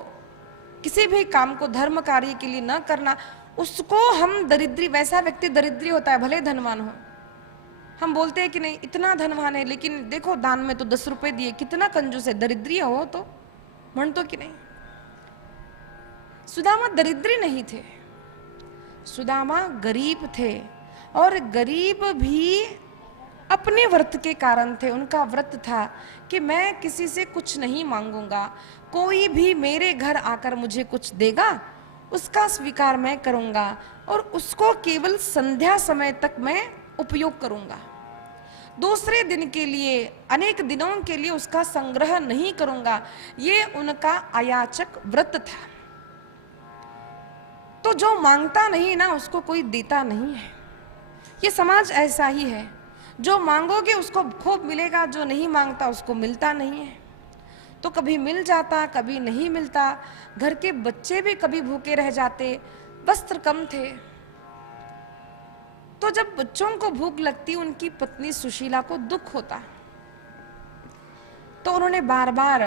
किसी भी काम को धर्म कार्य के लिए न करना, उसको हम दरिद्री, वैसा व्यक्ति दरिद्री होता है भले धनवान हो. हम बोलते हैं कि नहीं इतना धनवान है, लेकिन देखो दान में तो 10 रुपए दिए, कितना कंजूस है. दरिद्री हो तो म्हणतो कि नहीं. सुदामा दरिद्री नहीं थे, सुदामा गरीब थे, और गरीब भी अपने व्रत के कारण थे. उनका व्रत था कि मैं किसी से कुछ नहीं मांगूंगा, कोई भी मेरे घर आकर मुझे कुछ देगा उसका स्वीकार मैं करूंगा और उसको केवल संध्या समय तक मैं उपयोग करूंगा। दूसरे दिन के लिए, अनेक दिनों के लिए उसका संग्रह नहीं करूंगा। ये उनका अयाचक व्रत था। तो जो मांगता नहीं ना, उसको कोई देता नहीं है। ये समाज ऐसा ही है, जो मांगोगे उसको खूब मिलेगा, जो नहीं मांगता उसको मिलता नहीं है। तो कभी मिल जाता, कभी नहीं मिलता। घर के बच्चे भी कभी भूखे रह जाते, वस्त्र कम थे। तो जब बच्चों को भूख लगती, उनकी पत्नी सुशीला को दुख होता। तो उन्होंने बार बार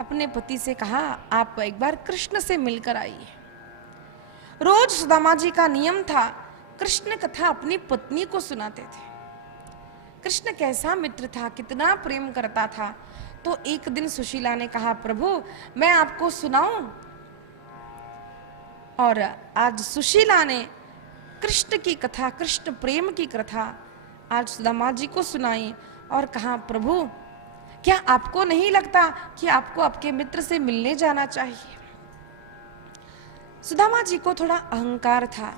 अपने पति से कहा, आप एक बार कृष्ण से मिलकर आइए। रोज सुदामा जी का नियम था, कृष्ण कथा अपनी पत्नी को सुनाते थे। कृष्ण कैसा मित्र था, कितना प्रेम करता था। तो एक दिन सुशीला ने कहा, प्रभु मैं आपको सुनाऊं? और आज सुशीला ने कृष्ण की कथा, कृष्ण प्रेम की कथा आज सुदामा जी को सुनाई और कहा, प्रभु क्या आपको नहीं लगता कि आपको आपके मित्र से मिलने जाना चाहिए? सुदामा जी को थोड़ा अहंकार था,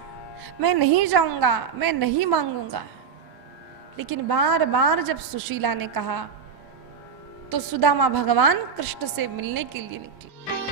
मैं नहीं जाऊंगा, मैं नहीं मांगूंगा। लेकिन बार बार जब सुशीला ने कहा तो सुदामा भगवान कृष्ण से मिलने के लिए निकले।